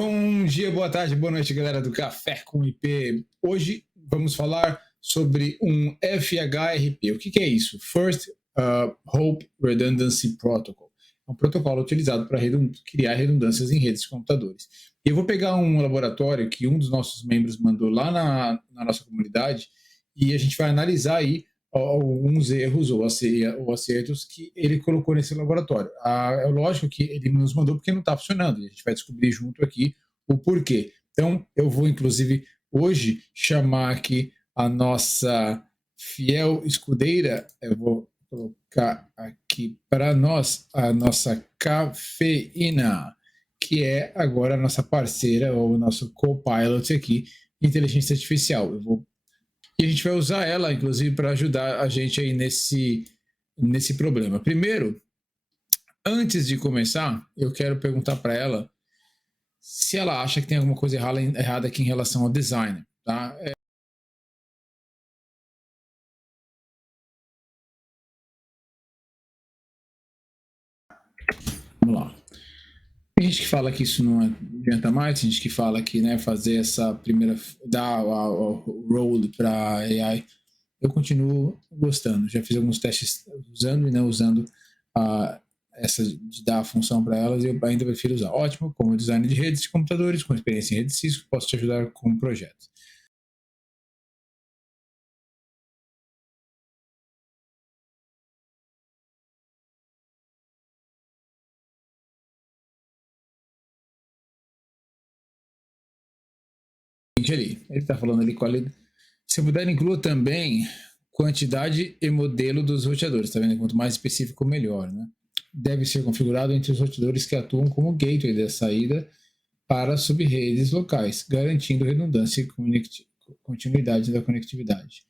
Bom dia, boa tarde, boa noite, galera do Café com IP. Hoje vamos falar sobre um FHRP. O que é isso? First Hope Redundancy Protocol. É um protocolo utilizado para criar redundâncias em redes de computadores. Eu vou pegar um laboratório que um dos nossos membros mandou lá na nossa comunidade e a gente vai analisar aí alguns erros ou acertos que ele colocou nesse laboratório. É lógico que ele nos mandou porque não está funcionando, e a gente vai descobrir junto aqui o porquê. Então, eu vou, inclusive, hoje chamar aqui a nossa fiel escudeira, eu vou colocar aqui para nós a nossa Cafeína, que é agora a nossa parceira, ou o nosso co-pilot aqui, inteligência artificial. E a gente vai usar ela, inclusive, para ajudar a gente aí nesse problema. Primeiro, antes de começar, eu quero perguntar para ela se ela acha que tem alguma coisa errada aqui em relação ao design. Tá? Vamos lá. Tem gente que fala que isso não adianta mais, tem gente que fala que, né, fazer essa primeira, dar o role para AI, eu continuo gostando. Já fiz alguns testes usando e não usando essa de dar a função para elas, e eu ainda prefiro usar. Ótimo, como design de redes de computadores, com experiência em rede Cisco, posso te ajudar com o projeto. Ali. Ele está falando ali qualidade. Se puder, inclua também quantidade e modelo dos roteadores. Tá vendo? Quanto mais específico, melhor. Né? Deve ser configurado entre os roteadores que atuam como gateway da saída para subredes locais, garantindo redundância e continuidade da conectividade.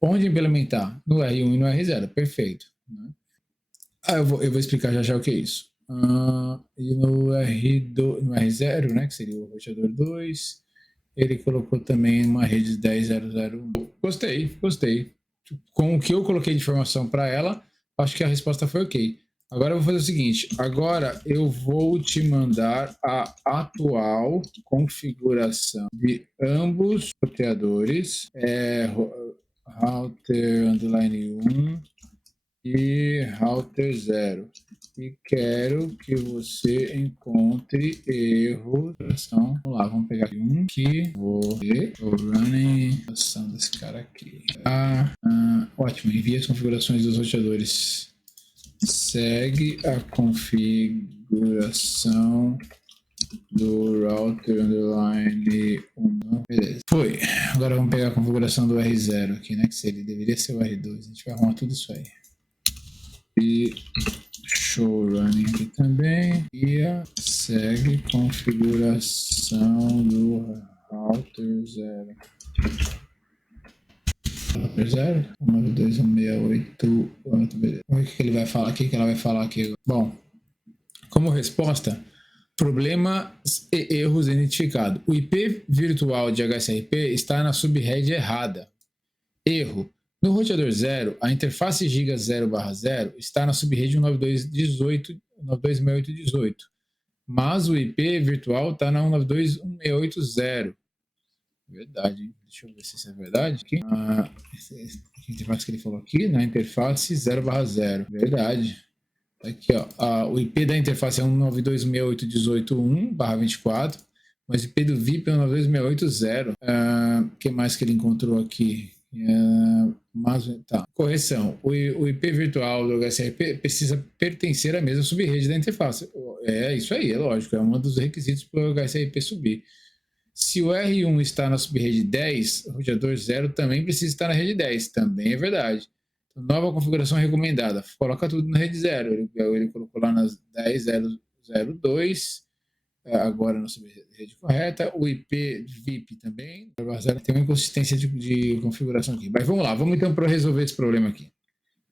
Onde implementar? No R1 e no R0. Perfeito. Né? Eu vou explicar já o que é isso. E no R0, né, que seria o roteador 2, ele colocou também uma rede 10.0.0.1. Gostei. Com o que eu coloquei de informação para ela, acho que a resposta foi ok. Agora eu vou fazer o seguinte, agora eu vou te mandar a atual configuração de ambos os roteadores, router underline 1 e router 0. E quero que você encontre erros. Vamos lá, vamos pegar aqui um que vou ver o running desse cara aqui. Ótimo, envia as configurações dos roteadores. Segue a configuração do router underline 1. Beleza. Foi. Agora vamos pegar a configuração do R0 aqui, né? Que deveria ser o R2. A gente vai arrumar tudo isso aí. E show running aqui também. E segue configuração do router 0. Router 0? 192.168. Beleza. Vamos ver o que ele vai falar aqui, que ela vai falar aqui. Bom, como resposta, problemas e erros identificados. O IP virtual de HSRP está na subrede errada. Erro. No roteador 0, a interface giga 0/0 está na subrede 192.168.18, mas o IP virtual está na 192.168.0. Verdade, hein? Deixa eu ver se isso é verdade. Aqui. A interface que ele falou aqui, na interface 0/0. Verdade. Aqui, ó. O IP da interface é 192.168.1/24, mas o IP do VIP é 192.168.0. O que mais que ele encontrou aqui? Correção. O IP virtual do HSRP precisa pertencer à mesma subrede da interface. É isso aí, é lógico. É um dos requisitos para o HSRP subir. Se o R1 está na subrede 10, o roteador 0 também precisa estar na rede 10. Também é verdade. Então, nova configuração recomendada. Coloca tudo na rede 0. Ele colocou lá nas 10.0.0.2. Agora na rede correta. O IP VIP também. Tem uma inconsistência de configuração aqui. Mas vamos lá. Vamos então para resolver esse problema aqui.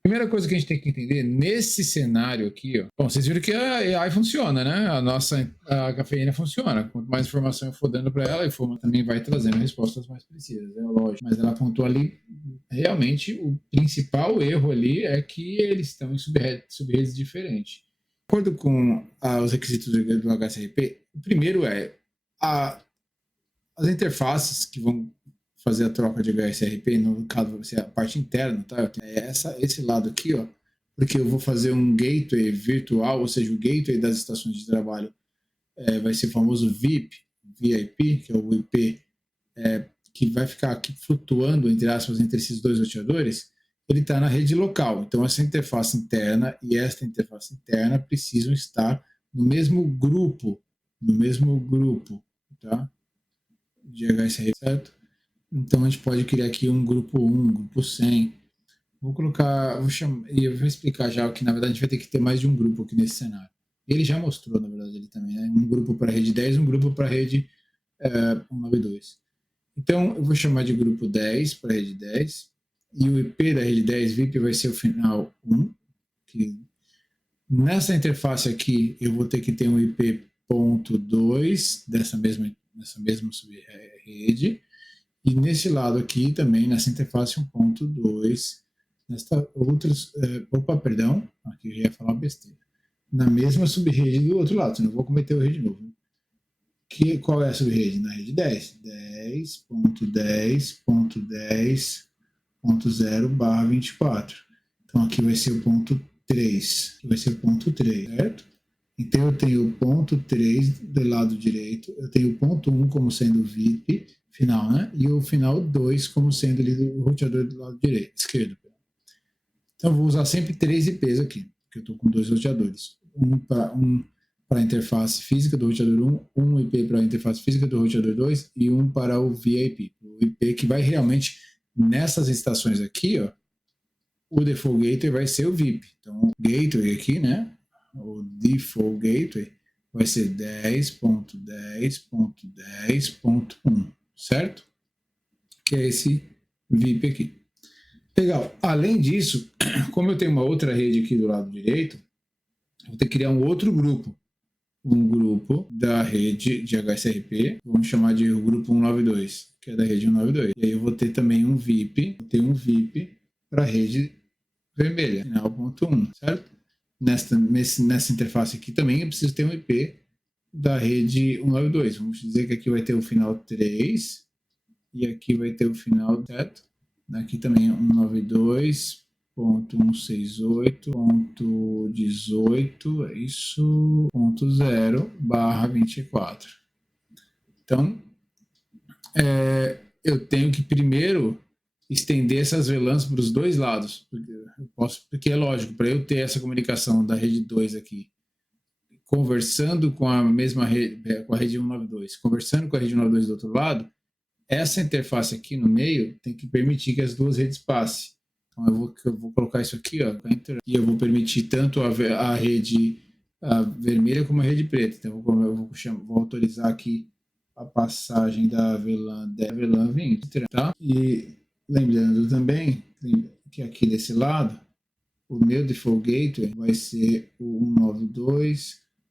Primeira coisa que a gente tem que entender nesse cenário aqui, ó. Bom, vocês viram que a AI funciona, né? A cafeína funciona. Quanto mais informação eu for dando para ela, a forma também vai trazendo respostas mais precisas, é lógico. Mas ela pontuou ali, realmente, o principal erro ali é que eles estão em subredes diferentes. De acordo com os requisitos do HSRP, o primeiro é as interfaces que vão fazer a troca de HSRP, no caso vai ser a parte interna, tá? Esse lado aqui, ó, porque eu vou fazer um gateway virtual, ou seja, o gateway das estações de trabalho vai ser o famoso VIP, que é o IP que vai ficar aqui flutuando, entre aspas, entre esses dois roteadores. Ele está na rede local. Então, essa interface interna e esta interface interna precisam estar no mesmo grupo, tá? De HSRP, certo? Então, a gente pode criar aqui um grupo 1, um grupo 100. E eu vou explicar já que, na verdade, a gente vai ter que ter mais de um grupo aqui nesse cenário. Ele já mostrou, na verdade, ele também, né? Um grupo para a rede 10, um grupo para a rede 192. Então, eu vou chamar de grupo 10 para a rede 10. E o IP da rede 10 VIP vai ser o final 1. Que nessa interface aqui, eu vou ter que ter um IP.2 nessa mesma subrede. E nesse lado aqui também, nessa interface 1.2, nesta outras... aqui eu ia falar besteira. Na mesma subrede do outro lado, senão eu vou cometer o erro de novo. Qual é a subrede? Na rede 10. 10.10.10.0/24. Então aqui vai ser o ponto 3. Certo? Então eu tenho o ponto 3 do lado direito, eu tenho o ponto 1 como sendo o VIP final, né? E o final 2 como sendo ali do roteador do lado esquerdo. Então eu vou usar sempre 3 IPs aqui, porque eu estou com 2 roteadores. Um para a interface física do roteador 1, um IP para a interface física do roteador 2 e um para o VIP. O IP que vai realmente, nessas estações aqui, ó, o default gateway vai ser o VIP. Então, o gateway aqui, né? O default gateway vai ser 10.10.10.1, certo? Que é esse VIP aqui. Legal. Além disso, como eu tenho uma outra rede aqui do lado direito, eu vou ter que criar um outro grupo. Um grupo da rede de HSRP, vamos chamar de grupo 192, que é da rede 192. E aí eu vou ter também um VIP, para a rede vermelha, final ponto 1, certo? Nessa interface aqui também eu preciso ter um IP da rede 192. Vamos dizer que aqui vai ter o final 3 e aqui vai ter o final, certo? Aqui também 192.168.18, é isso, ponto 0/24. Então, eu tenho que primeiro estender essas VLANs para os dois lados, porque é lógico, para eu ter essa comunicação da rede 2 aqui, conversando com a mesma rede, com a rede 192, conversando com a rede 192 do outro lado, essa interface aqui no meio tem que permitir que as duas redes passem. Então eu vou colocar isso aqui, ó, e eu vou permitir tanto a rede vermelha como a rede preta. Então eu vou autorizar aqui a passagem da VLAN 20, tá? E lembrando também que aqui desse lado, o meu default gateway vai ser o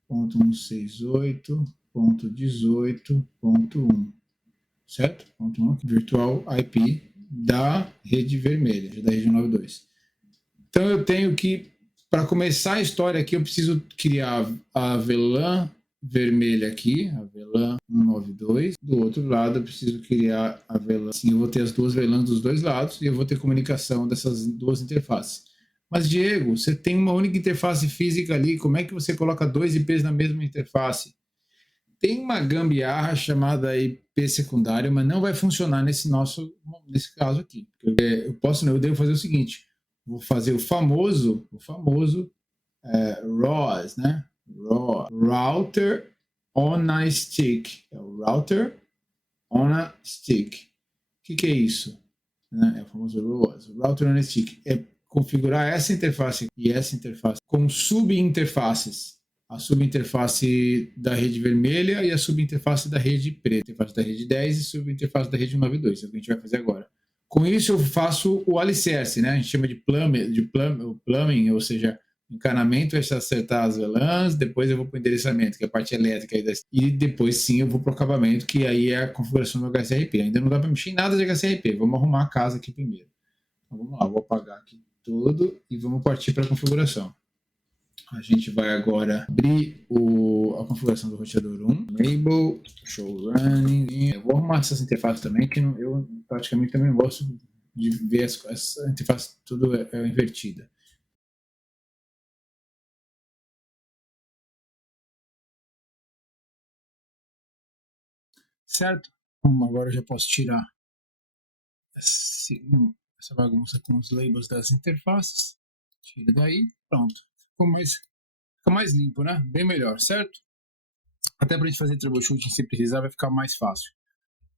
192.168.18.1. Certo? Ponto 1, virtual IP da rede vermelha, da rede 192. Então eu tenho que, para começar a história aqui, eu preciso criar a VLAN vermelha aqui, a VLAN 192. Do outro lado eu preciso criar a VLAN. Assim, eu vou ter as duas VLANs dos dois lados e eu vou ter comunicação dessas duas interfaces. Mas, Diego, você tem uma única interface física ali, como é que você coloca dois IPs na mesma interface? Tem uma gambiarra chamada IP secundário, mas não vai funcionar nesse caso aqui. Eu devo fazer o seguinte, vou fazer o famoso ROS, né? Router on a Stick. É o Router on a Stick. O que é isso? É o famoso ROS, Router on a Stick. É configurar essa interface e essa interface com subinterfaces. A subinterface da rede vermelha e a subinterface da rede preta, interface da rede 10 e subinterface da rede 192, é o que a gente vai fazer agora. Com isso eu faço o alicerce, né? A gente chama de plumbing, ou seja, encanamento é acertar as VLANs, depois eu vou para o endereçamento, que é a parte elétrica, e depois sim eu vou para o acabamento, que aí é a configuração do HSRP. Ainda não dá para mexer em nada de HSRP, vamos arrumar a casa aqui primeiro. Então vamos lá, vou apagar aqui tudo e vamos partir para a configuração. A gente vai agora abrir a configuração do roteador 1. Enable, show running. Eu vou arrumar essas interfaces também, que eu praticamente também gosto de ver essa interface tudo invertida. Certo? Bom, agora eu já posso tirar essa bagunça com os labels das interfaces. Tira daí, pronto. Fica mais limpo, né? Bem melhor, certo? Até para a gente fazer troubleshooting se precisar, vai ficar mais fácil.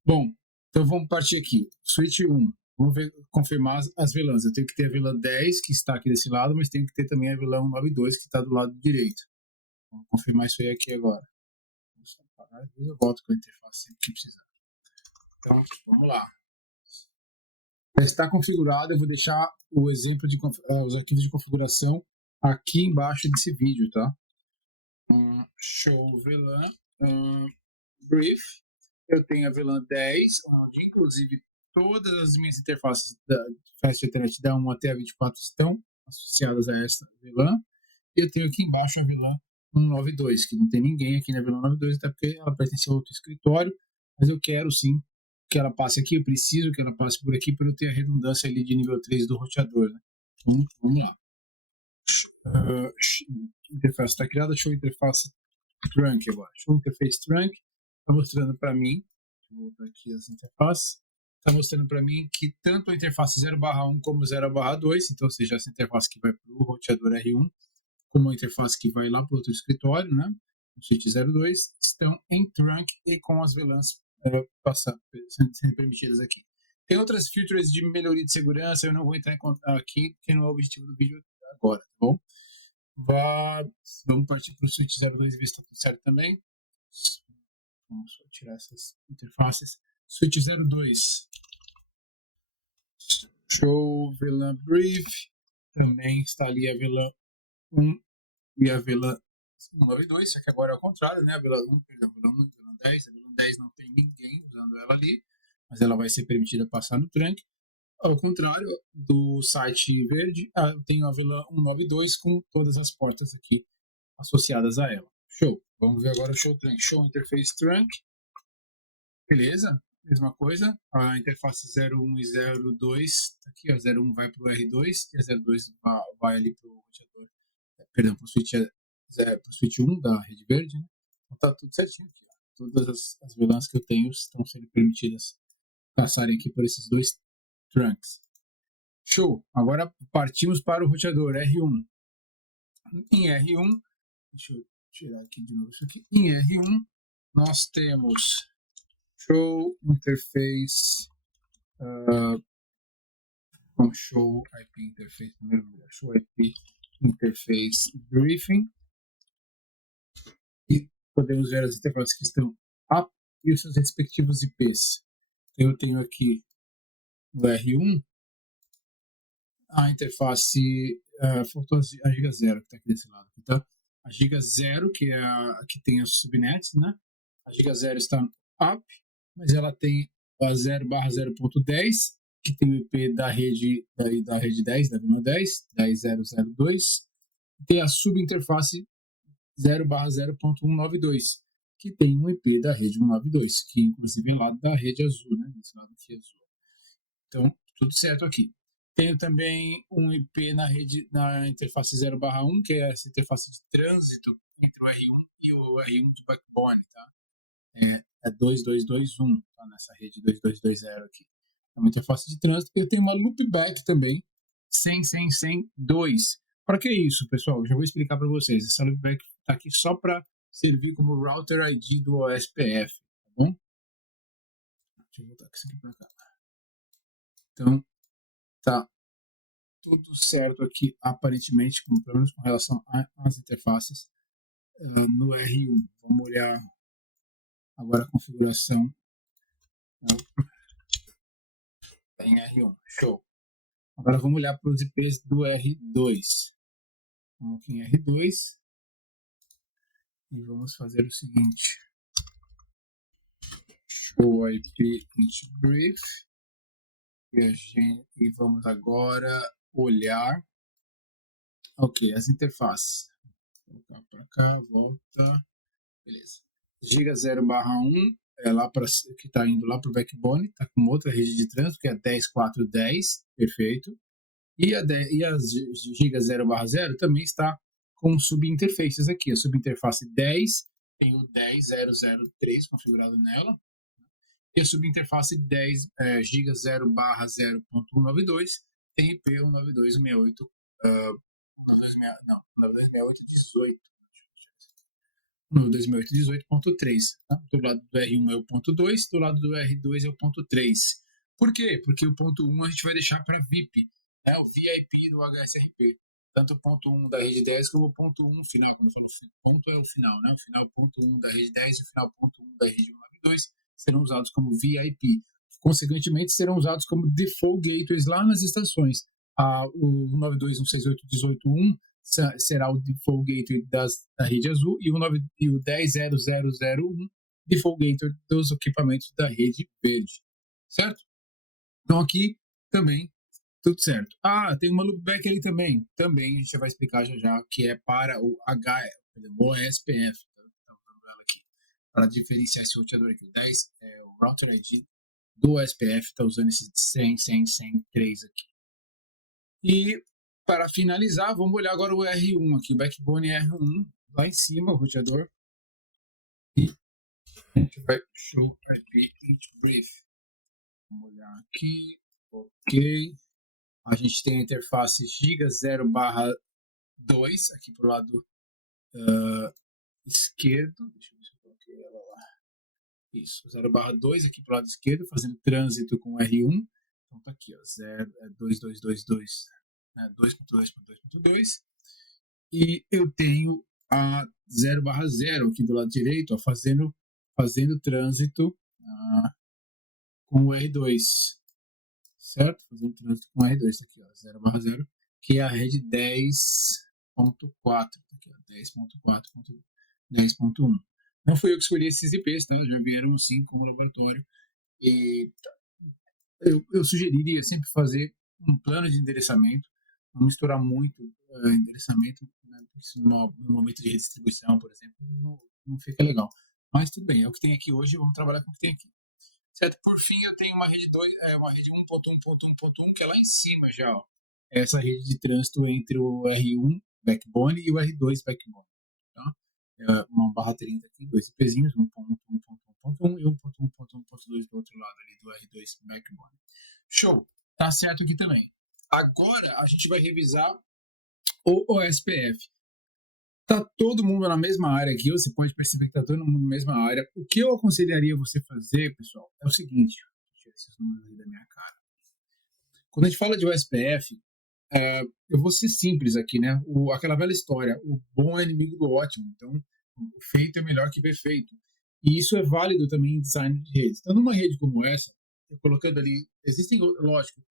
Bom, então vamos partir aqui. Switch 1. Vamos confirmar as VLANs. Eu tenho que ter a VLAN 10, que está aqui desse lado, mas tenho que ter também a VLAN 192, que está do lado direito. Vamos confirmar isso aí aqui agora. Eu volto com a interface sempre que precisar. Então, vamos lá. Já está configurado, eu vou deixar o exemplo de os arquivos de configuração aqui embaixo desse vídeo, tá? Show VLAN brief. Eu tenho a VLAN 10, onde inclusive todas as minhas interfaces da Fast Ethernet da 1 até a 24 estão associadas a essa VLAN. E eu tenho aqui embaixo a VLAN 192, que não tem ninguém aqui na VLAN 192, até porque ela pertence a outro escritório, mas eu quero sim que ela passe aqui, eu preciso que ela passe por aqui para eu ter a redundância ali de nível 3 do roteador, né? Então, vamos lá. Interface está criada, show interface trunk agora. Show interface trunk está mostrando para mim, vou botar aqui as interfaces, está mostrando para mim que tanto a interface 0/1 como 0/2, então, ou seja, essa interface que vai para o roteador R1, como a interface que vai lá para o outro escritório, né, o switch 02, estão em trunk e com as VLANs sendo permitidas aqui. Tem outras features de melhoria de segurança, eu não vou entrar em contato aqui, porque não é o objetivo do vídeo agora, tá bom? Vamos partir para o switch 02 e ver se está tudo certo também. Vamos só tirar essas interfaces. Switch 02. Show VLAN brief. Também está ali a VLAN 1 e a VLAN 192, só que agora é ao contrário, né? A VLAN 1, perdão, a VLAN 1 e a VLAN 10. A VLAN 10 não tem ninguém usando ela ali, mas ela vai ser permitida passar no trunk. Ao contrário do site verde, eu tenho a VLAN 192 com todas as portas aqui associadas a ela. Show. Vamos ver agora o show trunk. Show interface trunk. Beleza. Mesma coisa. A interface 01 e 02. Aqui, ó, 01 vai para o R2 e a 02 vai ali para o roteador. Perdão, para o switch 1 da rede verde. Né? Então tá tudo certinho aqui. Ó. Todas as VLANs que eu tenho estão sendo permitidas passarem aqui por esses dois trunks. Show. Agora partimos para o roteador R1. Em R1, deixa eu tirar aqui de novo isso aqui. Em R1, nós temos show interface, show IP interface, primeiro lugar, show IP interface briefing. E podemos ver as interfaces que estão up e os seus respectivos IPs. Eu tenho aqui no R1 a interface, faltou a giga 0 que está aqui desse lado. Então, a giga 0, que é a que tem as subnets, né? A giga 0 está up, mas ela tem a 0/0.10, que tem o IP da rede 10, da VLAN 10, 10.0.0.2, e tem a subinterface 0/0.192, que tem um IP da rede 192, que inclusive é lá da rede azul, né? Esse lado aqui azul. Então, tudo certo aqui. Tenho também um IP na interface 0/1, que é essa interface de trânsito entre o R1 e o R1 de backbone, tá? É 2221, tá? Nessa rede 2220 aqui. É uma interface de trânsito. Eu tenho uma loopback também, 100.100.100.2. Para que isso, pessoal? Eu já vou explicar para vocês. Essa loopback está aqui só para servir como router ID do OSPF, tá bom? Deixa eu voltar isso aqui para cá. Então, tá tudo certo aqui, aparentemente, pelo menos com relação às interfaces no R1. Vamos olhar agora a configuração em R1. Show. Agora vamos olhar para os IPs do R2. Vamos aqui em R2 e vamos fazer o seguinte. Show IP int brief. E vamos agora olhar as interfaces. Vou colocar para cá, volta. Beleza. Giga 0/1 é lá para que está indo lá para o backbone, está com outra rede de trânsito, que é 10.4.10, perfeito. E a Giga 0/0 também está com subinterfaces aqui. A subinterface 10 tem o 10.0.0.3 configurado nela. E a subinterface 10 Giga 0/0.192 tem IP 192.168. Não, 192.168.18. No 2018.18.3. Tá? Do lado do R1 é o ponto 2, do lado do R2 é o ponto 3. Por quê? Porque o ponto 1 a gente vai deixar para VIP, né? O VIP do HSRP. Tanto o ponto 1 da rede 10 como o ponto 1 final. Quando eu falo ponto, é o final, né? O final ponto 1 da rede 10 e o final ponto 1 da rede 192 serão usados como VIP. Consequentemente, serão usados como default gateways lá nas estações. O 192.168.18.1 será o default gateway da rede azul e o 10.0.0.0.1 default gateway dos equipamentos da rede verde, certo? Então aqui também tudo certo. Tem uma loopback ali também. Também a gente vai explicar já que é para o OSPF. Para diferenciar esse roteador aqui. O 10 é o router ID do OSPF, está usando esse 100.100.100.3 aqui. E para finalizar, vamos olhar agora o R1 aqui, o backbone R1, lá em cima, o roteador. E a gente vai show IP brief. Vamos olhar aqui, ok. A gente tem a interface Giga 0/2 aqui para o lado esquerdo. Deixa eu ver se eu coloquei ela lá. Isso, 0/2 aqui para o lado esquerdo, fazendo trânsito com R1. Então tá aqui, ó, 2.2.2.2, né, 2.2.2.2. E eu tenho a 0/0 aqui do lado direito, ó, fazendo trânsito com o R2, certo? Fazendo trânsito com o R2, tá aqui, ó, 0/0, que é a rede 10.4, tá aqui, ó, 10.4.10.1. Não foi eu que escolhi esses IPs, tá? Já vieram assim como laboratório. E eu sugeriria sempre fazer um plano de endereçamento, não misturar muito endereçamento, né, no momento de redistribuição, por exemplo, não fica legal. Mas tudo bem, é o que tem aqui hoje, vamos trabalhar com o que tem aqui. Certo? Por fim, eu tenho uma rede 2, uma rede 1.1.1.1, que é lá em cima já, ó. Essa rede de trânsito entre o R1 backbone e o R2 backbone. Tá? Uma barra 30 aqui, dois IPzinhos, 1.1.1.1 e 1.1.1.2 do outro lado ali do R2 backbone. Show! Tá certo aqui também. Agora a gente vai revisar o OSPF. Tá todo mundo na mesma área aqui, você pode perceber que tá todo mundo na mesma área. O que eu aconselharia você fazer, pessoal, é o seguinte, deixa eu tirar esses números aí da minha cara. Quando a gente fala de OSPF, eu vou ser simples aqui, né? Aquela velha história, o bom é inimigo do ótimo, então o feito é melhor que perfeito. E isso é válido também em design de redes. Então, numa rede como essa, eu colocando ali, existem, lógico,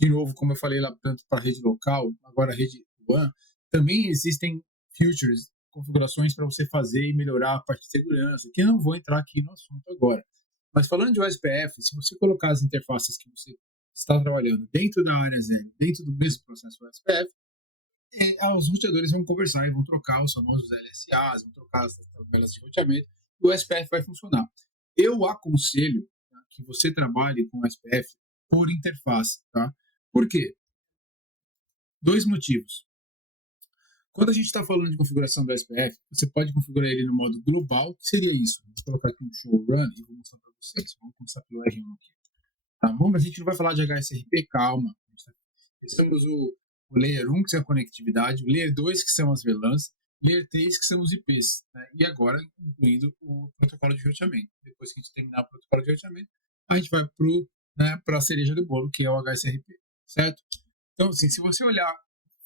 de novo, como eu falei lá, tanto para a rede local, agora a rede WAN, também existem features, configurações para você fazer e melhorar a parte de segurança, que eu não vou entrar aqui no assunto agora. Mas falando de OSPF, se você colocar as interfaces que você está trabalhando dentro da área zero, dentro do mesmo processo OSPF, os roteadores vão conversar e vão trocar os famosos LSAs, vão trocar as tabelas de roteamento, e o SPF vai funcionar. Eu aconselho, tá, que você trabalhe com o SPF por interface. Tá? Por quê? Dois motivos. Quando a gente está falando de configuração do SPF, você pode configurar ele no modo global, que seria isso. Vou colocar aqui um show run e vou mostrar para vocês. Vamos começar pelo R1 aqui. Tá bom? Mas a gente não vai falar de HSRP, calma. Temos o Layer 1, que é a conectividade, o Layer 2, que são as VLANs, Layer 3, que são os IPs, né? E agora, incluindo o protocolo de roteamento. Depois que a gente terminar o protocolo de roteamento, a gente vai para a cereja do bolo, que é o HSRP, certo? Então, assim, se você olhar,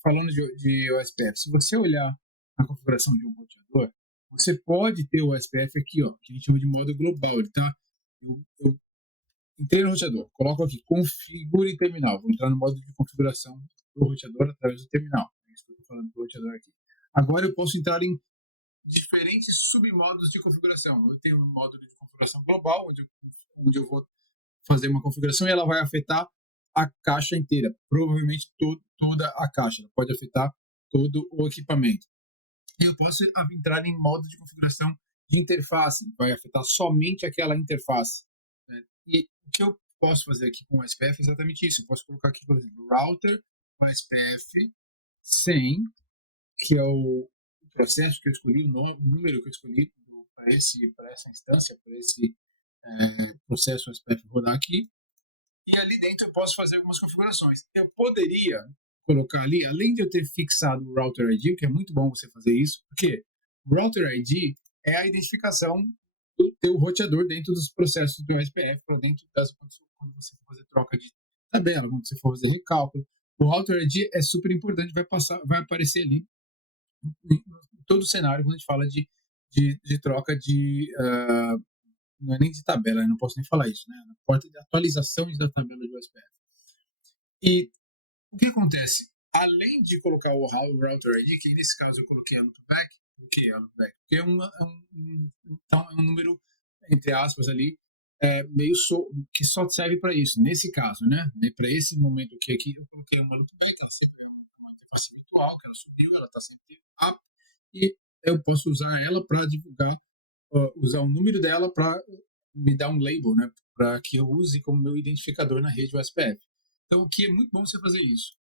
falando de OSPF, se você olhar a configuração de um roteador, você pode ter o OSPF aqui, ó, que a gente chama de modo global. Ele tá, eu entrei no roteador, coloco aqui, configure terminal. Vou entrar no modo de configuração do roteador através do terminal. É isso que eu estou falando do roteador aqui. Agora eu posso entrar em diferentes submodos de configuração. Eu tenho um módulo de configuração global, onde eu vou fazer uma configuração e ela vai afetar a caixa inteira. Provavelmente toda a caixa. Ela pode afetar todo o equipamento. eu posso entrar em modo de configuração de interface, vai afetar somente aquela interface, né? E o que eu posso fazer aqui com o SPF é exatamente isso. Eu posso colocar aqui, por exemplo, router com SPF 100, que é o processo que eu escolhi, o número que eu escolhi para essa instância, para esse processo SPF rodar aqui. E ali dentro eu posso fazer algumas configurações. Eu poderia colocar ali, além de eu ter fixado o Router ID, que é muito bom você fazer isso, porque o Router ID é a identificação do teu roteador dentro dos processos do SPF, para dentro das quando você for fazer troca de tabela, quando você for fazer recálculo. O Router ID é super importante, vai aparecer ali em todo o cenário quando a gente fala de troca não é nem de tabela, eu não posso nem falar isso, né? Na porta de atualizações da tabela de USPF. E o que acontece? Além de colocar o Router ID, que nesse caso eu coloquei a loopback, porque é um número, entre aspas, ali, que só serve para isso, nesse caso, né? Para esse momento aqui, eu coloquei uma loopback, ela sempre é uma interface virtual, que ela subiu, ela está sempre up, e eu posso usar ela para divulgar, usar o número dela para me dar um label, né? Para que eu use como meu identificador na rede USPF. Então, o que é muito bom você fazer isso.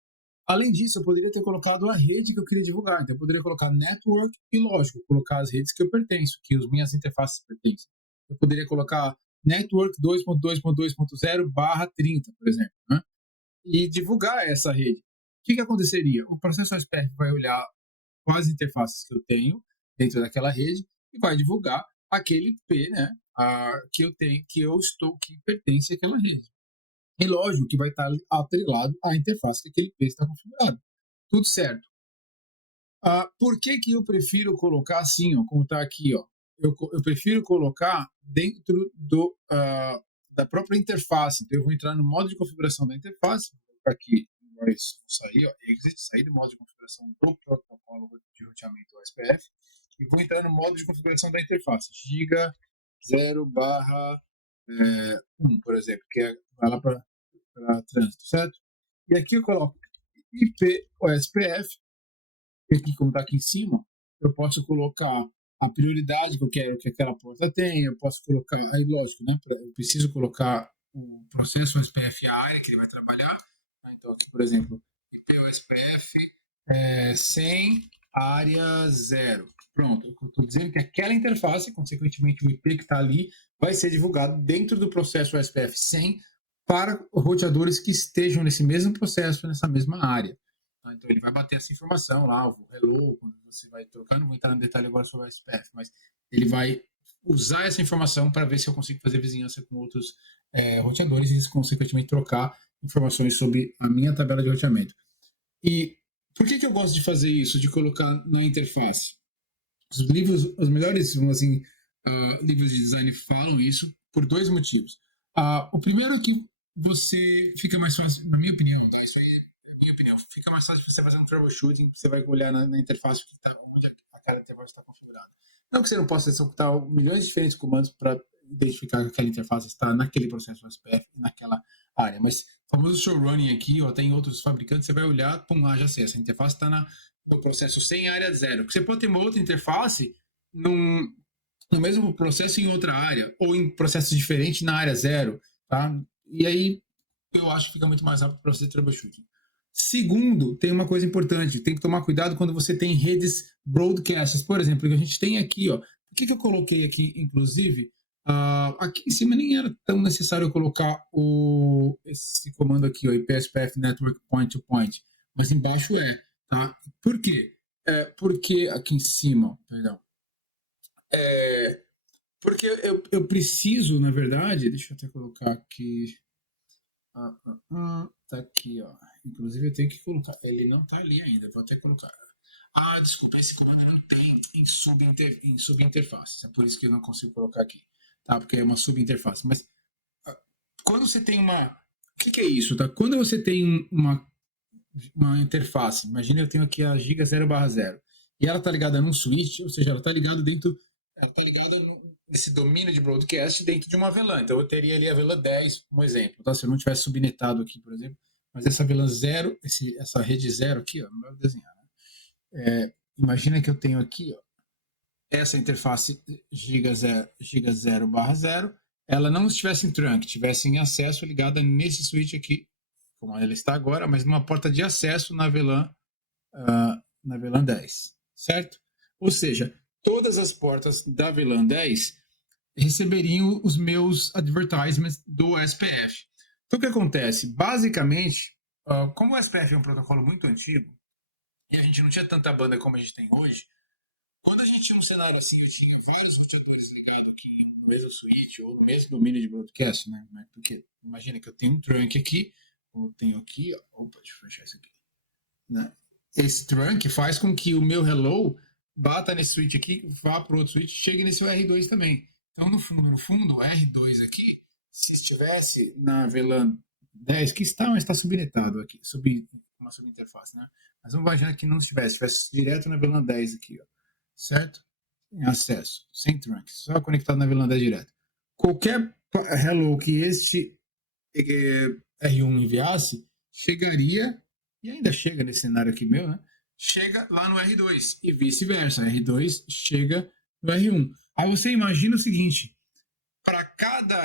Além disso, eu poderia ter colocado a rede que eu queria divulgar. Então, eu poderia colocar network e, lógico, colocar as redes que eu pertenço, que as minhas interfaces pertencem. Eu poderia colocar network 2.2.2.0/30, por exemplo, né? E divulgar essa rede. O que aconteceria? O processo SPF vai olhar quais interfaces que eu tenho dentro daquela rede e vai divulgar aquele IP, né, que eu tenho, que pertence àquela rede. E lógico que vai estar atrelado à interface que aquele IP está configurado. Tudo certo. Por que eu prefiro colocar assim, ó, como está aqui, ó? Eu prefiro colocar dentro da própria interface. Então eu vou entrar no modo de configuração da interface, vou colocar aqui, vai sair, ó, exit, sair do modo de configuração do protocolo de roteamento OSPF, e vou entrar no modo de configuração da interface, giga 0/1, por exemplo, que vai lá para trânsito, certo? E aqui eu coloco IP OSPF, e aqui, como está aqui em cima, eu posso colocar a prioridade que eu quero que aquela porta tenha, eu posso colocar, aí lógico, né? Eu preciso colocar o processo OSPF, a área que ele vai trabalhar. Então, aqui, por exemplo, IP OSPF 100, área 0. Pronto, eu estou dizendo que aquela interface, consequentemente o IP que está ali, vai ser divulgado dentro do processo OSPF 100 para roteadores que estejam nesse mesmo processo, nessa mesma área. Então ele vai bater essa informação lá, o hello, quando você vai trocar, não vou entrar no detalhe agora sobre o SPF, mas ele vai usar essa informação para ver se eu consigo fazer vizinhança com outros roteadores e, consequentemente, trocar informações sobre a minha tabela de roteamento. E por que eu gosto de fazer isso, de colocar na interface? Os melhores, assim, livros de design falam isso por dois motivos. O primeiro é que você fica mais fácil, na minha opinião, tá? Isso aí é a minha opinião, fica mais fácil você fazer um troubleshooting, você vai olhar na interface onde aquela interface está configurada. Não que você não possa executar milhões de diferentes comandos para identificar que aquela interface está naquele processo SPF, naquela área, mas o famoso showrunning aqui, ou até em outros fabricantes, você vai olhar, pum, já sei, essa interface está no processo 100, área 0. Você pode ter uma outra interface no mesmo processo em outra área, ou em processos diferentes na área 0, tá? E aí eu acho que fica muito mais rápido para você troubleshooting. Segundo, tem uma coisa importante, tem que tomar cuidado quando você tem redes broadcasts, por exemplo, que a gente tem aqui, ó. Por que eu coloquei aqui, inclusive, aqui em cima nem era tão necessário eu colocar esse comando aqui, o IPSPF Network Point to Point, mas embaixo tá? Por quê? Porque aqui em cima, perdão, porque eu preciso, na verdade, deixa eu até colocar aqui, tá aqui, ó. Inclusive eu tenho que colocar, ele não tá ali ainda, vou até colocar. Desculpa, esse comando não tem em subinterface, é por isso que eu não consigo colocar aqui, tá? Porque é uma subinterface. Mas quando você tem o que é isso, tá? Quando você tem uma interface, imagina eu tenho aqui a giga 0/0, e ela tá ligada num switch, ou seja, ela tá ligada nesse domínio de broadcast dentro de uma VLAN. Então eu teria ali a VLAN 10, um exemplo, tá? Se eu não tivesse subnetado aqui, por exemplo, mas essa VLAN 0, essa rede 0 aqui, ó, não vai desenhar, né? imagina que eu tenho aqui, ó, essa interface giga 0/0, ela não estivesse em trunk, estivesse em acesso ligada nesse switch aqui, como ela está agora, mas numa porta de acesso na VLAN 10, certo? Ou seja, todas as portas da VLAN 10 receberiam os meus advertisements do SPF. Então, o que acontece? Basicamente, como o SPF é um protocolo muito antigo, e a gente não tinha tanta banda como a gente tem hoje, quando a gente tinha um cenário assim, eu tinha vários roteadores ligados aqui no mesmo switch ou no mesmo domínio de broadcast, né? Porque imagina que eu tenho um trunk aqui, eu tenho aqui, ó, opa, deixa eu fechar isso aqui. Né? Esse trunk faz com que o meu hello bata nesse switch aqui, vá para o outro switch, chegue nesse R2 também. Então, no fundo, o R2 aqui, se estivesse na VLAN 10, que está, mas está subnetado aqui, uma subinterface, né? Mas vamos imaginar que não estivesse direto na VLAN 10 aqui, ó, certo? Em acesso, sem trunk, só conectado na VLAN 10 direto. Qualquer hello que este R1 enviasse, chegaria, e ainda chega nesse cenário aqui meu, né? Chega lá no R2 e vice-versa. R2 chega no R1. Aí você imagina o seguinte: para cada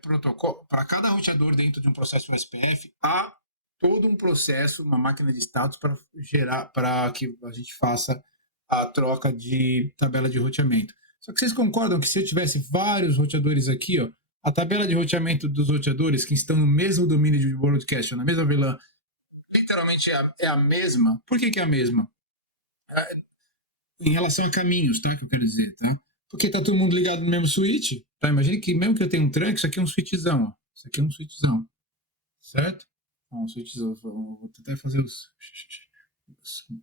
protocolo, para cada roteador dentro de um processo SPF, há todo um processo, uma máquina de status para gerar, para que a gente faça a troca de tabela de roteamento. Só que vocês concordam que se eu tivesse vários roteadores aqui, ó, a tabela de roteamento dos roteadores que estão no mesmo domínio de broadcast, na mesma VLAN, literalmente é a mesma. Por que é a mesma? Em relação a caminhos, tá? Que eu quero dizer, tá? Porque tá todo mundo ligado no mesmo switch. Tá? Imagina que mesmo que eu tenha um trunk, isso aqui é um switchzão, ó. Isso aqui é um switchzão. Certo? Um switchzão. Vou tentar fazer os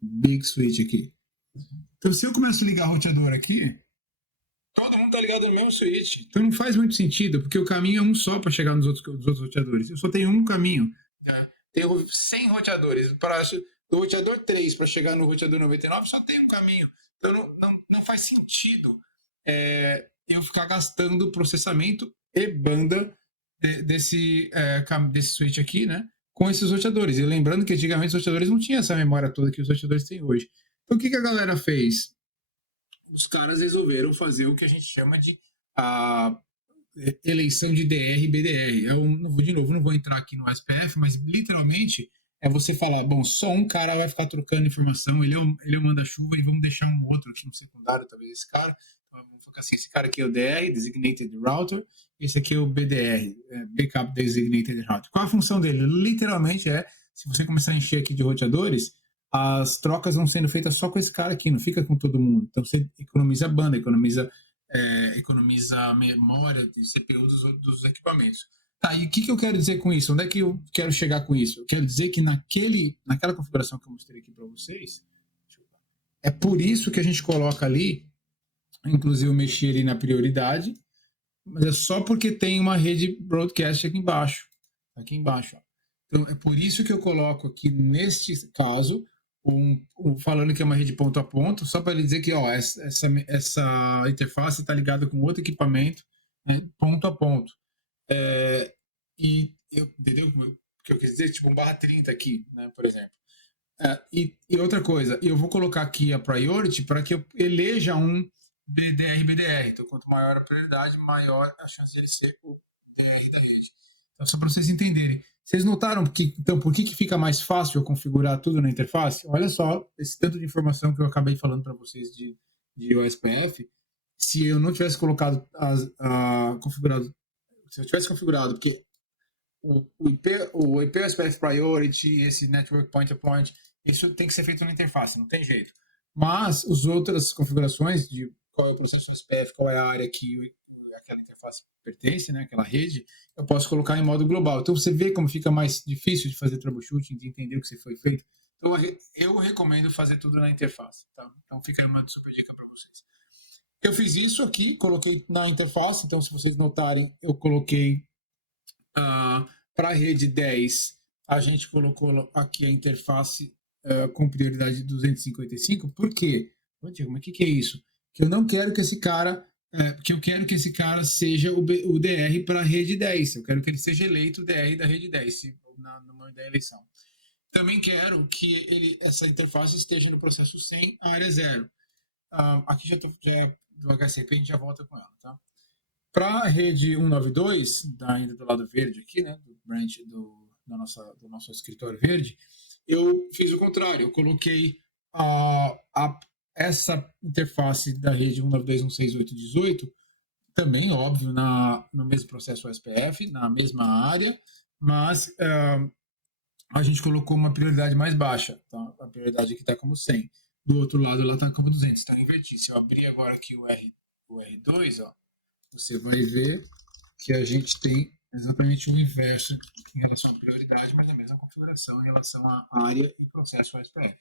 big switch aqui. Então, se eu começo a ligar roteador aqui, todo mundo tá ligado no mesmo switch. Então não faz muito sentido, porque o caminho é um só para chegar nos outros roteadores. Eu só tenho um caminho. Né? Tenho 100 roteadores. Do roteador 3 para chegar no roteador 99, só tem um caminho. Então não faz sentido eu ficar gastando processamento e banda desse switch aqui, né? Com esses roteadores. E lembrando que antigamente os roteadores não tinham essa memória toda que os roteadores têm hoje. Então o que a galera fez? Os caras resolveram fazer o que a gente chama de eleição de DR e BDR. De novo, não vou entrar aqui no SPF, mas literalmente é você falar, bom, só um cara vai ficar trocando informação, ele é o manda-chuva e vamos deixar um outro aqui no secundário, talvez esse cara. Então, vamos ficar assim, esse cara aqui é o DR, Designated Router, esse aqui é o BDR, Backup Designated Router. Qual a função dele? Literalmente se você começar a encher aqui de roteadores, as trocas vão sendo feitas só com esse cara aqui, não fica com todo mundo. Então você economiza banda, economiza memória de CPU dos equipamentos. Tá, e o que eu quero dizer com isso? Onde é que eu quero chegar com isso? Eu quero dizer que naquela configuração que eu mostrei aqui para vocês, é por isso que a gente coloca ali, inclusive eu mexi ali na prioridade, mas é só porque tem uma rede broadcast aqui embaixo. Ó. Então é por isso que eu coloco aqui neste caso falando que é uma rede ponto a ponto, só para ele dizer que ó, essa interface está ligada com outro equipamento, né, ponto a ponto. Entendeu? O que eu quis dizer? Tipo um /30 aqui, né, por exemplo. E outra coisa, eu vou colocar aqui a priority para que eu eleja um BDR. Então, quanto maior a prioridade, maior a chance de ele ser o DR da rede. Então, só para vocês entenderem. Vocês notaram então, por que fica mais fácil eu configurar tudo na interface? Olha só esse tanto de informação que eu acabei falando para vocês de OSPF. Se eu não tivesse colocado configurado, se eu tivesse configurado, porque o IP OSPF Priority, esse Network Point-to-Point, isso tem que ser feito na interface, não tem jeito. Mas as outras configurações de qual é o processo OSPF, qual é a área que aquela interface pertence, né, aquela rede, eu posso colocar em modo global. Então você vê como fica mais difícil de fazer troubleshooting, de entender o que foi feito. Então eu recomendo fazer tudo na interface. Tá? Então fica aí uma super dica para vocês. Eu fiz isso aqui, coloquei na interface, então se vocês notarem, eu coloquei para a rede 10, a gente colocou aqui a interface com prioridade de 255. Por quê? Diego, mas o que é isso? Que eu não quero que esse cara porque eu quero que esse cara seja o DR para a rede 10. Eu quero que ele seja eleito o DR da rede 10 no momento da eleição. também quero que essa interface esteja no processo 100, a área 0. Aqui já é do HCP, a gente já volta com ela, tá? Para a rede 192, ainda do lado verde aqui, né, do branch do nosso escritório verde, eu fiz o contrário, eu coloquei essa interface da rede 192.168.18 também, óbvio, no mesmo processo SPF, na mesma área, mas a gente colocou uma prioridade mais baixa, tá? A prioridade aqui está como 100. Do outro lado, ela está como 200, então eu inverti. Se eu abrir agora aqui o R2, ó, você vai ver que a gente tem exatamente o inverso em relação à prioridade, mas a mesma configuração em relação à área e processo SPF.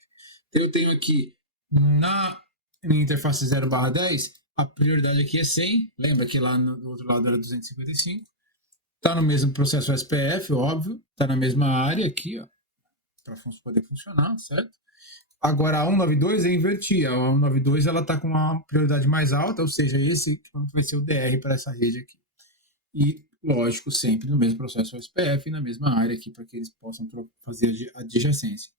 Então eu tenho aqui na minha interface 0/10, a prioridade aqui é 100, lembra que lá do outro lado era 255, está no mesmo processo SPF, óbvio, está na mesma área aqui, ó, para poder funcionar, certo? Agora a 192 eu inverti, a 192 ela está com uma prioridade mais alta, ou seja, esse vai ser o DR para essa rede aqui. E, lógico, sempre no mesmo processo SPF, na mesma área aqui, para que eles possam fazer a adjacência.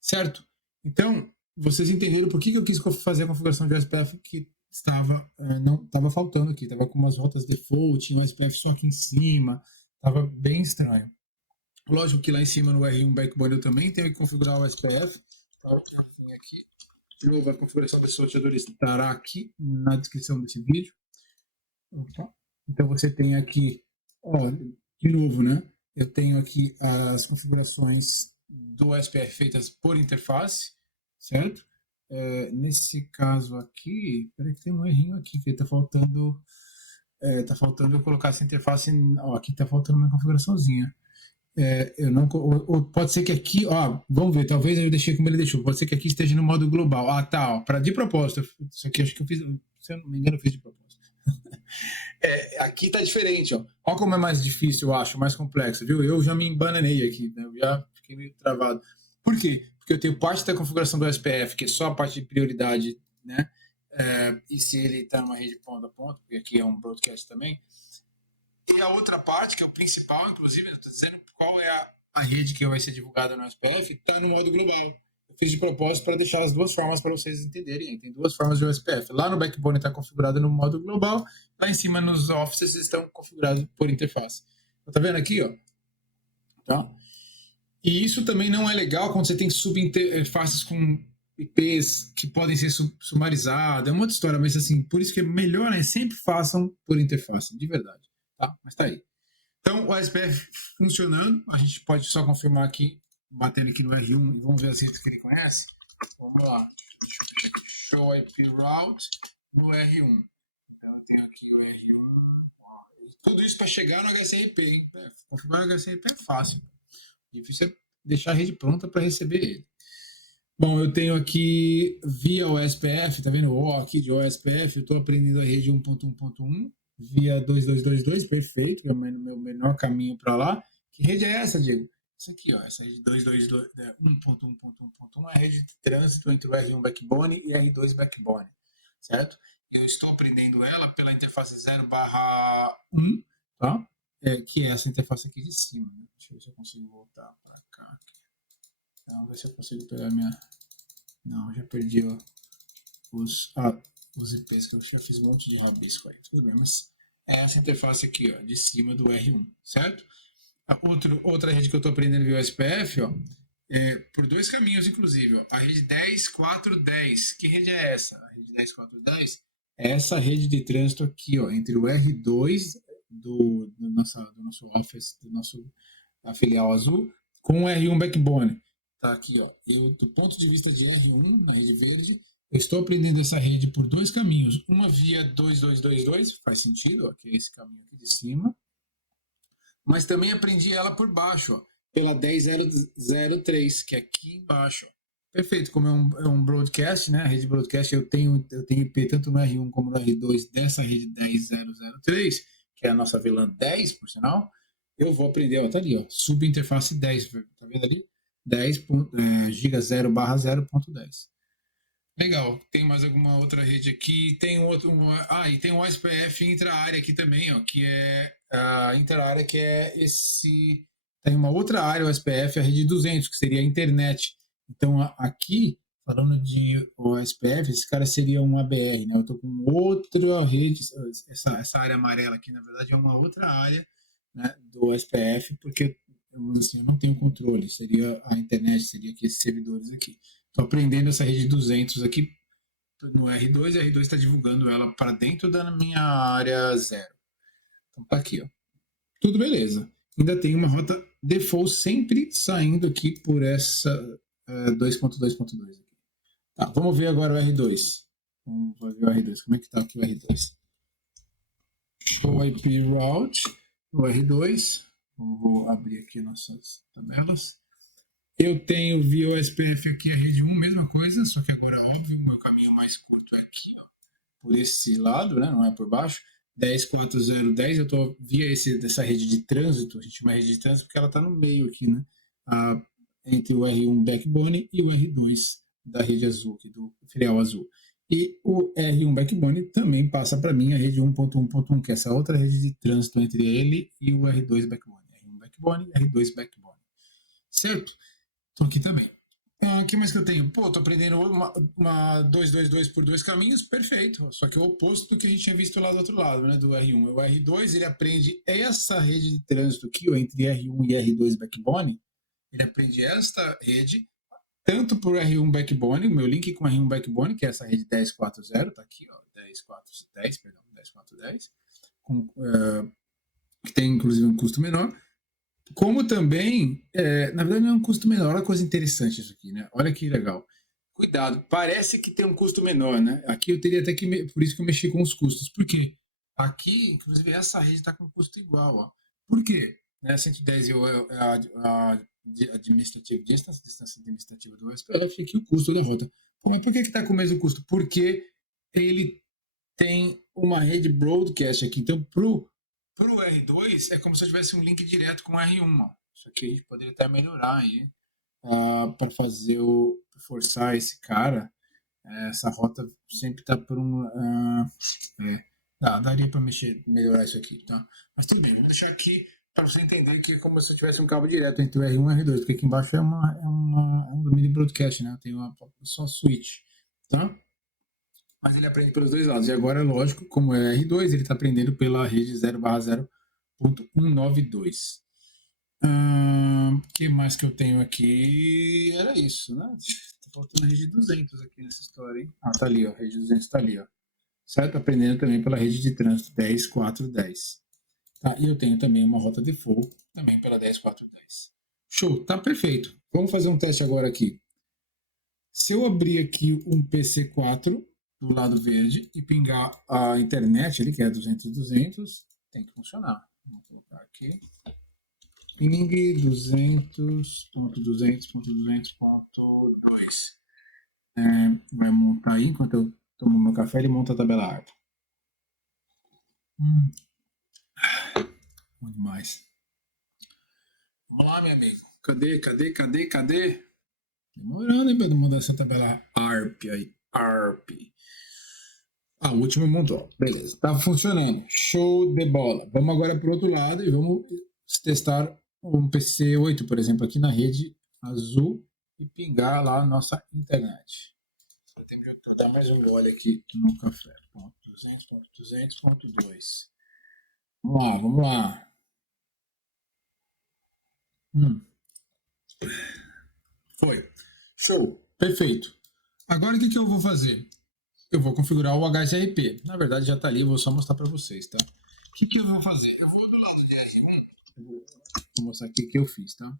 Certo? Então, vocês entenderam por que eu quis fazer a configuração de SPF que não estava faltando aqui, estava com umas rotas default, um SPF só aqui em cima, estava bem estranho. Lógico que lá em cima no R1 Backbone eu também tenho que configurar o SPF. Aqui. De novo, a configuração desse roteador estará aqui na descrição desse vídeo. Opa. Então você tem aqui, ó, de novo, né? Eu tenho aqui as configurações do SPF feitas por interface, certo? Nesse caso aqui, peraí que tem um errinho aqui, que está faltando. Tá faltando eu colocar essa interface. Ó, aqui está faltando uma configuraçãozinha. Eu não, ou pode ser que aqui, ó, vamos ver, talvez eu deixei como ele deixou. Pode ser que aqui esteja no modo global. Ah, tá, ó, de propósito. Isso aqui acho que eu fiz, se eu não me engano, eu fiz de propósito. Aqui tá diferente, ó. Olha como é mais difícil, eu acho, mais complexo, viu? Eu já me embananei aqui, né? Eu já fiquei meio travado. Por quê? Porque eu tenho parte da configuração do SPF, que é só a parte de prioridade, né? E se ele está numa rede ponto a ponto, porque aqui é um broadcast também. E a outra parte, que é o principal, inclusive, eu estou dizendo qual é a rede que vai ser divulgada no SPF, está no modo global. Eu fiz de propósito para deixar as duas formas para vocês entenderem. Tem duas formas de SPF. Lá no Backbone está configurado no modo global, lá em cima nos offices estão configurados por interface. Tá vendo aqui, ó? Tá? E isso também não é legal quando você tem subinterfaces com IPs que podem ser sumarizadas. É uma outra história, mas assim, por isso que é melhor, né? Sempre façam por interface, de verdade. Tá? Mas tá aí. Então, o SPF funcionando, a gente pode só confirmar aqui, batendo aqui no R1, vamos ver as redes que ele conhece. Vamos lá. Show IP route no R1. Então, eu tenho aqui o R1. Tudo isso para chegar no HCIP, hein? Configurar o HCIP é fácil. O difícil é deixar a rede pronta para receber ele. Bom, eu tenho aqui via OSPF, tá vendo? O aqui de OSPF, eu estou aprendendo a rede 1.1.1 via 2222, perfeito, é o meu menor caminho para lá. Que rede é essa, Diego? Isso aqui, ó, essa rede 222, 1.1.1.1 é a rede de trânsito entre o R1 Backbone e R2 Backbone, certo? Eu estou aprendendo ela pela interface 0/1, tá? Que é essa interface aqui de cima, né? Deixa eu ver se eu consigo voltar para cá. Vamos ver se eu consigo pegar minha... Não, já perdi os IPs, que eu já fiz um monte de rabisco aí. Tudo bem, mas é essa interface aqui, ó, de cima do R1, certo? Outra rede que eu estou aprendendo via SPF, ó, por dois caminhos, inclusive. Ó, a rede 10.4.10. Que rede é essa? A rede 10.4.10 é essa rede de trânsito aqui, ó, entre o R2 do nosso office, do nosso filial azul, com o R1 Backbone. Tá aqui, ó. Eu, do ponto de vista de R1, na rede verde, eu estou aprendendo essa rede por dois caminhos. Uma via 2222, faz sentido, ó, que é esse caminho aqui de cima. Mas também aprendi ela por baixo, ó, pela 10.003, que é aqui embaixo. Ó. Perfeito, como é um broadcast, né? A rede broadcast, eu tenho IP tanto no R1 como no R2 dessa rede 10.003, que é a nossa VLAN 10, por sinal. Eu vou aprender, ó, tá ali, ó, subinterface 10, tá vendo ali? 10 giga 0/0.10. Legal. Tem mais alguma outra rede aqui? Tem e tem um OSPF intra-área aqui também, ó, que é a intra-área, que é esse tem uma outra área, o SPF, a rede 200, que seria a internet. Então, aqui, falando de OSPF, esse cara seria um ABR, né? Eu estou com outra rede, essa área amarela aqui, na verdade, é uma outra área, né, do OSPF, porque eu não tenho controle, seria a internet, seria aqui esses servidores aqui. Estou aprendendo essa rede 200 aqui no R2, e a R2 está divulgando ela para dentro da minha área 0. Então tá aqui, ó. Tudo beleza. Ainda tem uma rota default sempre saindo aqui por essa 2.2.2. Tá, vamos ver agora o R2. Vamos ver o R2. Como é que tá aqui o R2? Show IP route, o R2. Vou abrir aqui nossas tabelas. Eu tenho via OSPF aqui a rede 1, mesma coisa, só que agora, óbvio, o meu caminho mais curto é aqui, ó, por esse lado, né, não é por baixo. 10.4.0.10, eu estou via dessa rede de trânsito, a gente chama rede de trânsito porque ela está no meio aqui, né, entre o R1 backbone e o R2 da rede azul, aqui, do filial azul. E o R1 backbone também passa para mim a rede 1.1.1, que é essa outra rede de trânsito entre ele e o R2 backbone. R1 backbone, R2 backbone. Certo? Estou aqui também. O que mais que eu tenho? Pô, tô aprendendo uma 222 por dois caminhos, perfeito. Só que é o oposto do que a gente tinha visto lá do outro lado, né? Do R1. O R2, ele aprende essa rede de trânsito aqui, ó, entre R1 e R2 backbone. Ele aprende esta rede, tanto por R1 backbone, o meu link com R1 backbone, que é essa rede 10.4.0, tá aqui, ó, 10.4.10, perdão, 10.4.10, que tem inclusive um custo menor. Como também, na verdade não é um custo menor, olha a coisa interessante isso aqui, né? Olha que legal. Cuidado, parece que tem um custo menor, né? Aqui eu teria até que, por isso que eu mexi com os custos. Por quê? Aqui, inclusive, essa rede está com custo igual, ó. Por quê? 110 é a administrative distance, distância administrativa do SPF, e aqui o custo da rota. Mas por que está com o mesmo custo? Porque ele tem uma rede broadcast aqui. Então, para o R2, é como se eu tivesse um link direto com o R1. Ó. Isso aqui a gente poderia até melhorar aí para fazer forçar esse cara. Essa rota sempre está por um. Daria para melhorar isso aqui, tá? Mas tudo bem, vamos deixar aqui para você entender que é como se eu tivesse um cabo direto entre o R1 e o R2, porque aqui embaixo é um mini broadcast, né? Tem só switch, tá? Mas ele aprende pelos dois lados. E agora, lógico, como é R2, ele está aprendendo pela rede 0/0.192. O que mais que eu tenho aqui? Era isso, né? Tá faltando a rede 200 aqui nessa história, hein? Tá ali, ó. A rede 200 tá ali, ó. Certo? Aprendendo também pela rede de trânsito 10.4.10. Tá? E eu tenho também uma rota default, também pela 10.4.10. Show, tá perfeito. Vamos fazer um teste agora aqui. Se eu abrir aqui um PC4 do lado verde e pingar a internet ali, que é 200, tem que funcionar. Vou colocar aqui. Ping 200.200.200.2. Vai montar aí, enquanto eu tomo meu café, ele monta a tabela ARPA. Bom demais. Vamos lá, meu amigo. Cadê? Demorando, hein, Pedro, mandar essa tabela ARP aí. ARP. O último montou. Beleza, tá funcionando. Show de bola. Vamos agora para o outro lado e vamos testar um PC8, por exemplo, aqui na rede azul e pingar lá a nossa internet. Dá tempo de eu dar mais um gole aqui no café. 200.200.2. Vamos lá. Foi. Show. Perfeito. Agora o que eu vou fazer? Eu vou configurar o HSRP. Na verdade já está ali, eu vou só mostrar para vocês, tá? O que eu vou fazer? Eu vou do lado de R1, vou mostrar aqui o que eu fiz, tá?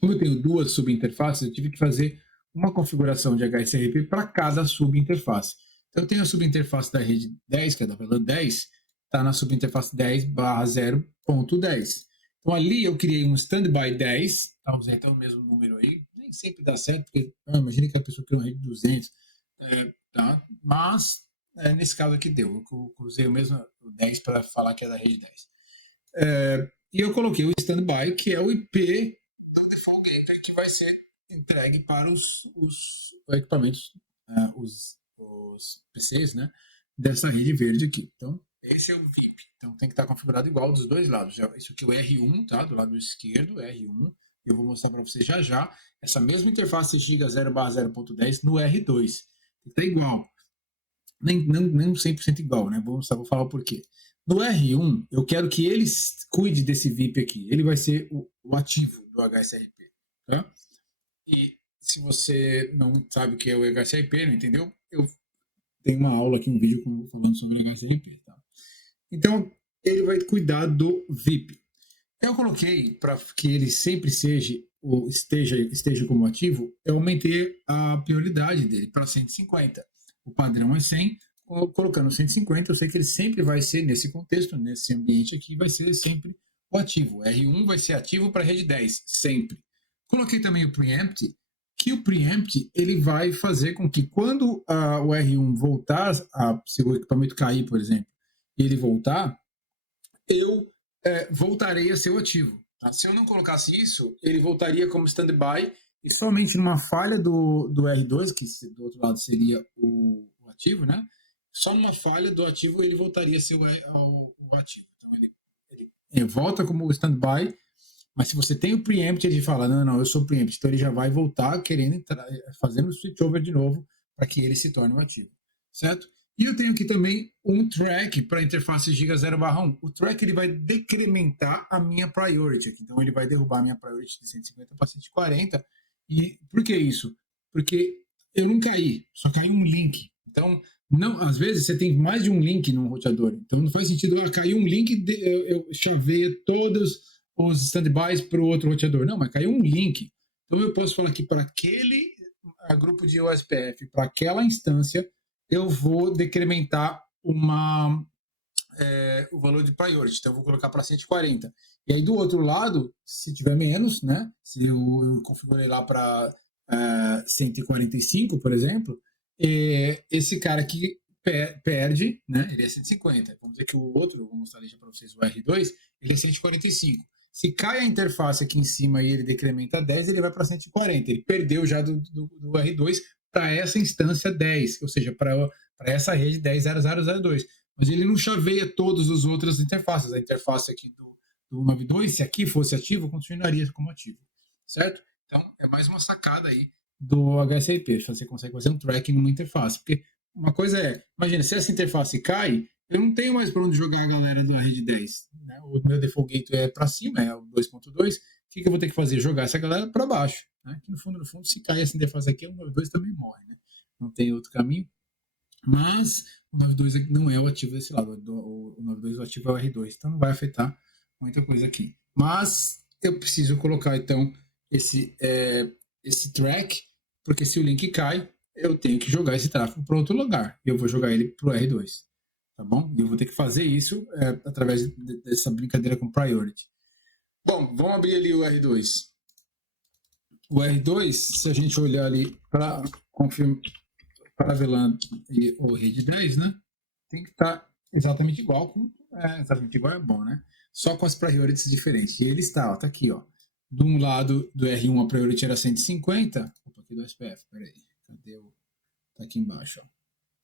Como eu tenho duas subinterfaces, eu tive que fazer uma configuração de HSRP para cada subinterface. Então eu tenho a subinterface da rede 10, que é da VLAN 10, está na subinterface 10/0.10. Então ali eu criei um standby 10, tá? Usei até o mesmo número aí, nem sempre dá certo, porque imagina que a pessoa cria uma rede de 200, tá? Mas nesse caso aqui deu, eu usei o mesmo 10 para falar que é da rede 10. E eu coloquei o standby, que é o IP do default gateway que vai ser entregue para os equipamentos, os PCs, né, dessa rede verde aqui. Então, Esse é o VIP. Então tem que estar configurado igual dos dois lados. Isso aqui é o R1, tá? Do lado esquerdo, R1. Eu vou mostrar para você já já. Essa mesma interface Giga 0/0.10 no R2. Tem que estar igual. Nem 100% igual, né? Vou falar o porquê. No R1, eu quero que ele cuide desse VIP aqui. Ele vai ser o ativo do HSRP. Tá? E se você não sabe o que é o HSRP, não entendeu? Eu tenho uma aula aqui, um vídeo falando sobre HSRP. Tá? Então, ele vai cuidar do VIP. Eu coloquei para que ele sempre esteja como ativo, eu aumentei a prioridade dele para 150. O padrão é 100, colocando 150, eu sei que ele sempre vai ser, nesse contexto, nesse ambiente aqui, vai ser sempre o ativo. R1 vai ser ativo para a rede 10, sempre. Coloquei também o preempt, que o preempt ele vai fazer com que quando o R1 voltar, se o equipamento cair, por exemplo, e ele voltar, eu voltarei a ser o ativo. Tá? Se eu não colocasse isso, ele voltaria como standby e somente numa falha do R2, que do outro lado seria o ativo, né? Só numa falha do ativo ele voltaria a ser o ativo. Então ele volta como standby, mas se você tem o preempt, ele fala, não, eu sou preempt, então ele já vai voltar querendo entrar, fazendo o switchover de novo para que ele se torne um ativo, certo? E eu tenho aqui também um track para a interface Giga 0/1. O track ele vai decrementar a minha priority aqui. Então ele vai derrubar a minha priority de 150 para 140. E por que isso? Porque eu não caí, só caiu um link. Então, não, às vezes você tem mais de um link no roteador. Então não faz sentido, caiu um link, eu chaveio todos os standbys para o outro roteador. Não, mas caiu um link. Então eu posso falar que para aquele grupo de OSPF, para aquela instância, eu vou decrementar o valor de priority. Então, eu vou colocar para 140. E aí, do outro lado, se tiver menos, né? Se eu configurei lá para 145, por exemplo, esse cara aqui perde, né? Ele é 150. Vamos dizer que o outro, eu vou mostrar ali para vocês, o R2, ele é 145. Se cai a interface aqui em cima e ele decrementa 10, ele vai para 140. Ele perdeu já do R2 para essa instância 10, ou seja, para essa rede 10.0.0.0.2. Mas ele não chaveia todas as outras interfaces. A interface aqui do 92, se aqui fosse ativo, continuaria como ativo, certo? Então, é mais uma sacada aí do HSIP. Você consegue fazer um tracking numa interface. Porque uma coisa é, imagina, se essa interface cai, eu não tenho mais para onde jogar a galera da rede 10. Né? O meu default gate é para cima, é o 2.2. O que eu vou ter que fazer? Jogar essa galera para baixo. Né? Que no fundo, se cair essa interface aqui, o 92 também morre. Né? Não tem outro caminho. Mas o 92 não é o ativo desse lado. O 92 o ativo é o R2. Então não vai afetar muita coisa aqui. Mas eu preciso colocar, então, esse track, porque se o link cai, eu tenho que jogar esse tráfego para outro lugar. E eu vou jogar ele para o R2. Tá bom? E eu vou ter que fazer isso através dessa brincadeira com priority. Bom, vamos abrir ali o R2. O R2, se a gente olhar ali para confirmar, para VLAN e o rede 10, né? Tem que estar exatamente igual exatamente igual é bom, né? Só com as priorities diferentes. E ele está, tá aqui, ó. De um lado do R1 a priority era 150. Opa, aqui do SPF, peraí. Cadê o... Tá aqui embaixo, ó.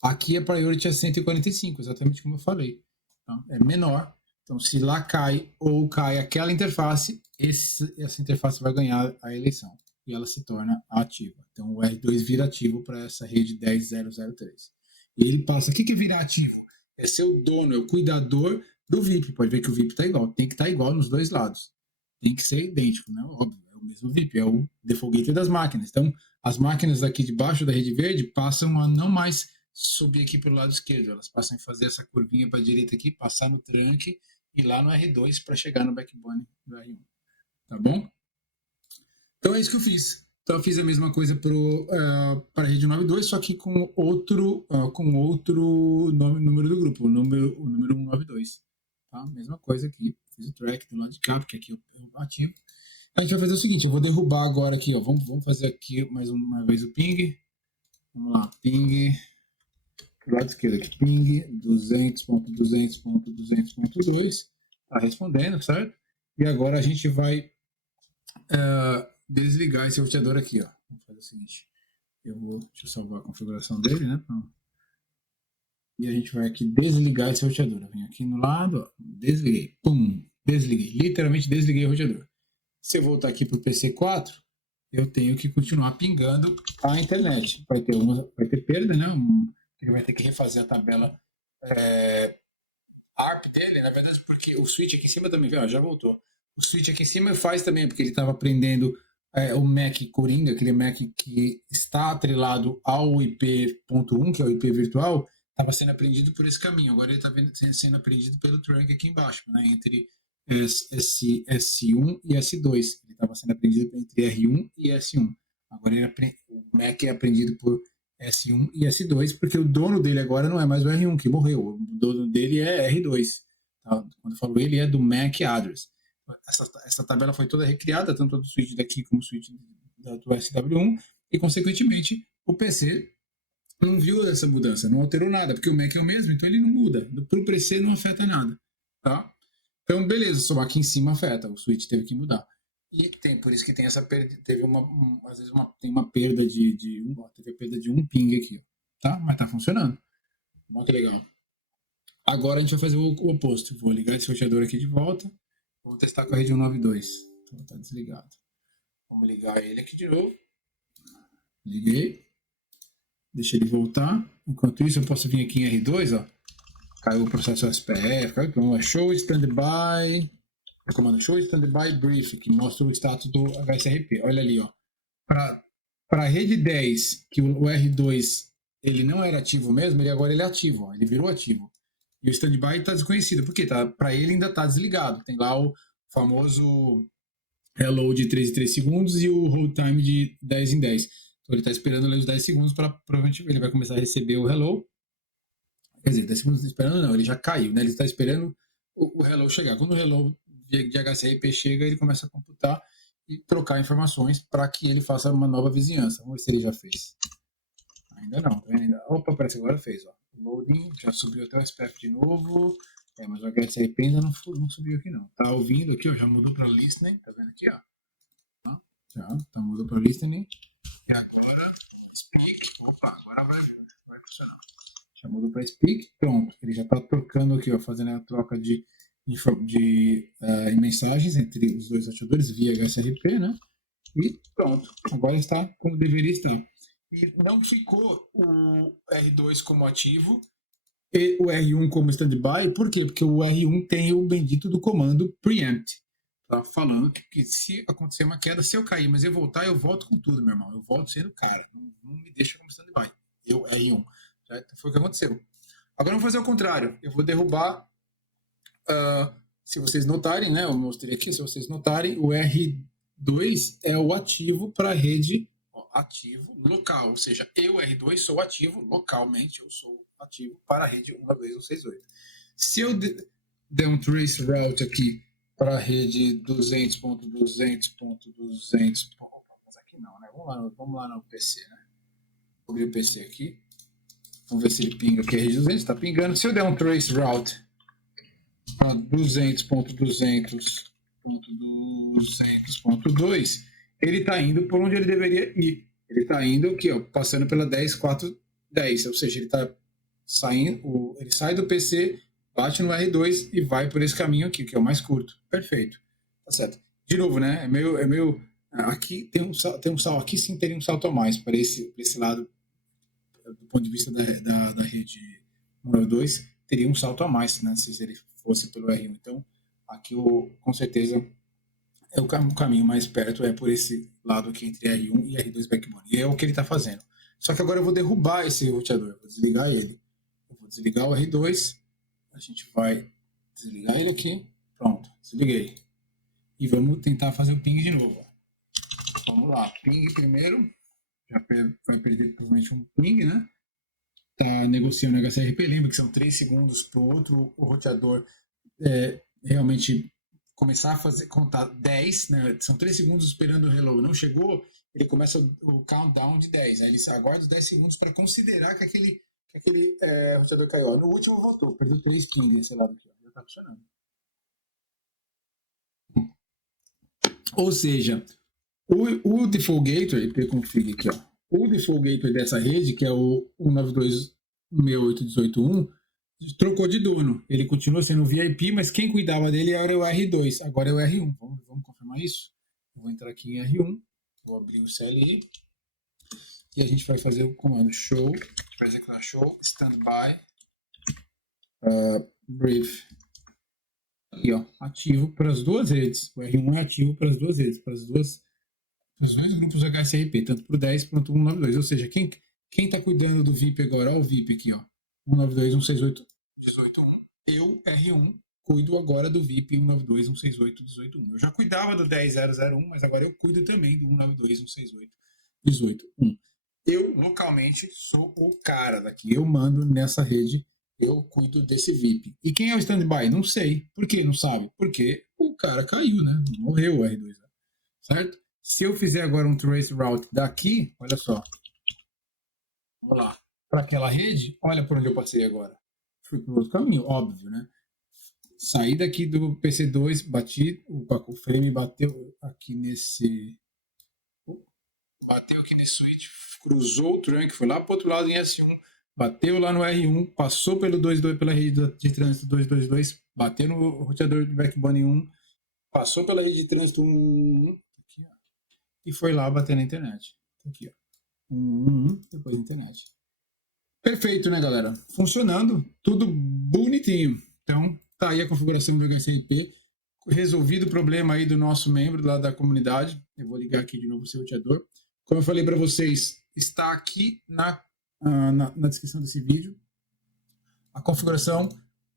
Aqui a priority é 145, exatamente como eu falei. Então, é menor. Então, se lá cai ou cai aquela interface, essa interface vai ganhar a eleição. E ela se torna ativa. Então, o R2 vira ativo para essa rede 10.0.0.3. E ele passa. O que é virar ativo? É ser o dono, é o cuidador do VIP. Pode ver que o VIP está igual. Tem que estar igual nos dois lados. Tem que ser idêntico, né? Óbvio, é o mesmo VIP, é o default gateway das máquinas. Então, as máquinas aqui de baixo da rede verde passam a não mais subir aqui pelo lado esquerdo. Elas passam a fazer essa curvinha para a direita aqui, passar no trunk e lá no R2 para chegar no backbone do R1. Tá bom? Então é isso que eu fiz. Então eu fiz a mesma coisa para a rede 92, só que com outro número do grupo, o número 192. Tá? Mesma coisa aqui. Fiz o track do lado de cá, porque aqui eu ativo. A gente vai fazer o seguinte, eu vou derrubar agora aqui, ó. Vamos fazer aqui mais uma vez o ping. Vamos lá, ping. Do lado esquerdo aqui, ping 200.200.200.2. Tá respondendo, certo? E agora a gente vai desligar esse roteador aqui, ó. Vamos fazer o seguinte. Deixa eu salvar a configuração dele, né? E a gente vai aqui desligar esse roteador. Eu venho aqui no lado, ó, desliguei, pum, desliguei, literalmente desliguei o roteador. Se eu voltar aqui para o PC4, eu tenho que continuar pingando a internet. Vai ter perda, né? Ele vai ter que refazer a tabela ARP dele, na verdade, porque o switch aqui em cima também, ó, já voltou. O switch aqui em cima faz também, porque ele estava aprendendo o MAC Coringa, aquele MAC que está atrelado ao IP.1, que é o IP virtual, estava sendo aprendido por esse caminho. Agora ele está sendo aprendido pelo trunk aqui embaixo, né, entre esse S1 e S2. Ele estava sendo aprendido entre R1 e S1. Agora o MAC é aprendido por S1 e S2, porque o dono dele agora não é mais o R1, que morreu. O dono dele é R2. Tá? Quando eu falo ele, é do MAC address. Essa tabela foi toda recriada, tanto do switch daqui como do switch do SW1, e, consequentemente, o PC não viu essa mudança, não alterou nada, porque o MAC é o mesmo, então ele não muda. Para o PC não afeta nada. Tá? Então, beleza, só aqui em cima afeta, o switch teve que mudar. E por isso que tem essa perda, às vezes tem uma perda teve a perda de um ping aqui, tá? Mas tá funcionando. Olha que legal. Agora a gente vai fazer o oposto. Vou ligar esse roteador aqui de volta. Vou testar com a rede 192. Então tá desligado. Vamos ligar ele aqui de novo. Liguei. Deixa ele voltar. Enquanto isso, eu posso vir aqui em R2, ó. Caiu o processo SPF, caiu. Então, show standby. O comando show standby brief, que mostra o status do HSRP. Olha ali, ó. Para a rede 10, que o R2 ele não era ativo mesmo, agora ele é ativo, ó, ele virou ativo. E o standby está desconhecido, porque para ele ainda está desligado. Tem lá o famoso hello de 3 em 3 segundos e o hold time de 10 em 10. Então ele está esperando ali os 10 segundos para provavelmente ele vai começar a receber o hello. Quer dizer, 10 segundos esperando não, ele já caiu, né? Ele está esperando o hello chegar. Quando o hello de HSRP chega, ele começa a computar e trocar informações para que ele faça uma nova vizinhança. Vamos ver se ele já fez. Ainda não, tá vendo? Opa, parece que agora fez, ó. Loading, já subiu até o SPF de novo. Mas o HSRP ainda não subiu aqui não. Tá ouvindo aqui, ó, já mudou para listening, tá vendo aqui, ó? Já, tá mudou para listening. E agora, speak. Opa, agora vai funcionar. Já mudou para speak, pronto. Ele já está trocando aqui, ó, fazendo a troca de mensagens entre os dois roteadores via HSRP, né? E pronto, agora está como deveria estar. E não ficou o R2 como ativo e o R1 como standby. Por quê? Porque o R1 tem o bendito do comando preempt. Tá falando que se acontecer uma queda, se eu cair, mas eu voltar, eu volto com tudo, meu irmão. Eu volto sendo cara. Não me deixa como standby. Eu, R1. Certo? Foi o que aconteceu. Agora eu vou fazer o contrário. Eu vou derrubar. Se vocês notarem, né? Eu mostrei aqui. Se vocês notarem, o R2 é o ativo para a rede ativo local. Ou seja, eu, R2, sou ativo localmente. Eu sou ativo para a rede 192.168. Se eu der um trace route aqui para a rede 200.200.200. Mas aqui não, né? Vamos lá no PC, né? Vou abrir o PC aqui. Vamos ver se ele pinga aqui a rede 200. Está pingando. Se eu der um trace route para 200.200.200.2, ele está indo por onde ele deveria ir. Ele está indo aqui, ó, passando pela 10.4.10. Ou seja, ele está saindo, ele sai do PC, bate no R2 e vai por esse caminho aqui, que é o mais curto. Perfeito. Tá certo. De novo, né? É meio aqui tem um salto. Aqui sim teria um salto a mais para esse lado, do ponto de vista da rede 192, teria um salto a mais, né? Se ele fosse pelo R1. Então, aqui com certeza é o caminho mais perto, é por esse lado aqui entre R1 e R2 backbone. E é o que ele está fazendo. Só que agora eu vou derrubar esse roteador, eu vou desligar ele. Eu vou desligar o R2, a gente vai desligar ele aqui, pronto, desliguei. E vamos tentar fazer o ping de novo. Vamos lá, ping primeiro, já vai perder provavelmente um ping, né? Tá negociando o HSRP, lembra que são 3 segundos para o roteador realmente começar a contar 10, né? São 3 segundos esperando o hello, não chegou, ele começa o countdown de 10, aí ele aguarda os 10 segundos para considerar que aquele roteador caiu. No último voltou, perdeu 3 ping desse lado aqui, já está funcionando. Ou seja, o default gateway, config aqui, ó, o default gateway dessa rede, que é o 192 168.18.1 trocou de dono. Ele continua sendo o VIP, mas quem cuidava dele era o R2, agora é o R1. Vamos confirmar isso? Eu vou entrar aqui em R1, vou abrir o CLI e a gente vai fazer o comando show, vai executar show, standby, brief. Aqui, ó, ativo para as duas redes. O R1 é ativo para as duas redes, para os dois grupos HSRP, tanto para o 10 quanto o 192. Ou seja, quem está cuidando do VIP agora? Olha o VIP aqui, ó. 192.168.18.1. Eu, R1, cuido agora do VIP 192.168.18.1. Eu já cuidava do 10.0.0.1, mas agora eu cuido também do 192.168.18.1. Eu, localmente, sou o cara daqui. Eu mando nessa rede, eu cuido desse VIP. E quem é o standby? Não sei. Por que não sabe? Porque o cara caiu, né? Morreu o R2, né? Certo? Se eu fizer agora um trace route daqui, olha só. Vou lá. Para aquela rede, olha por onde eu passei agora. Fui para outro caminho, óbvio, né? Saí daqui do PC2, bati, o frame bateu aqui nesse... Bateu aqui nesse switch, cruzou o trunk, foi lá para o outro lado em S1, bateu lá no R1, passou pelo 22, pela rede de trânsito 222, bateu no roteador de backbone 1, passou pela rede de trânsito 1, aqui, ó, e foi lá bater na internet. Aqui, ó. 1, depois na internet. Perfeito, né, galera? Funcionando, tudo bonitinho. Então, tá aí a configuração do HCP. Resolvido o problema aí do nosso membro lá da comunidade. Eu vou ligar aqui de novo o seu roteador. Como eu falei para vocês, está aqui na descrição desse vídeo a configuração,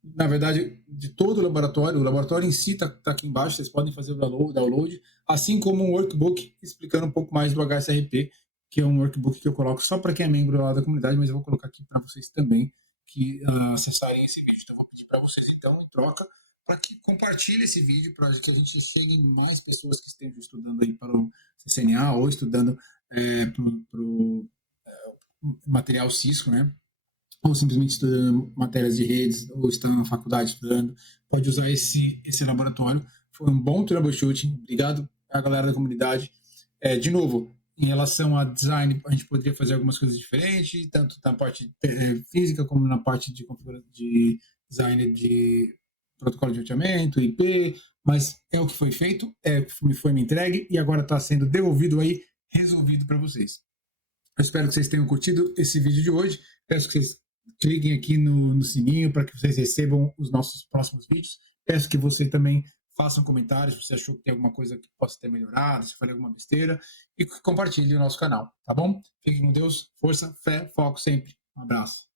na verdade, de todo o laboratório. O laboratório em si está aqui embaixo, vocês podem fazer o download, assim como um workbook explicando um pouco mais do HSRP, que é um workbook que eu coloco só para quem é membro lá da comunidade, mas eu vou colocar aqui para vocês também que acessarem esse vídeo. Então, eu vou pedir para vocês, então, em troca, para que compartilhe esse vídeo, para que a gente chegue mais pessoas que estejam estudando aí para o CCNA ou estudando para o material Cisco, né? Ou simplesmente estudando matérias de redes, ou estando na faculdade estudando, pode usar esse laboratório. Foi um bom troubleshooting. Obrigado à galera da comunidade. De novo, em relação a design, a gente poderia fazer algumas coisas diferentes, tanto na parte física como na parte de design de protocolo de roteamento, IP, mas é o que foi feito, foi me entregue e agora está sendo devolvido aí, resolvido para vocês. Eu espero que vocês tenham curtido esse vídeo de hoje. Peço que vocês cliquem aqui no sininho para que vocês recebam os nossos próximos vídeos. Peço que você também faça um comentário se você achou que tem alguma coisa que possa ter melhorado, se falei alguma besteira, e compartilhe o nosso canal, tá bom? Fiquem com Deus, força, fé, foco sempre. Um abraço.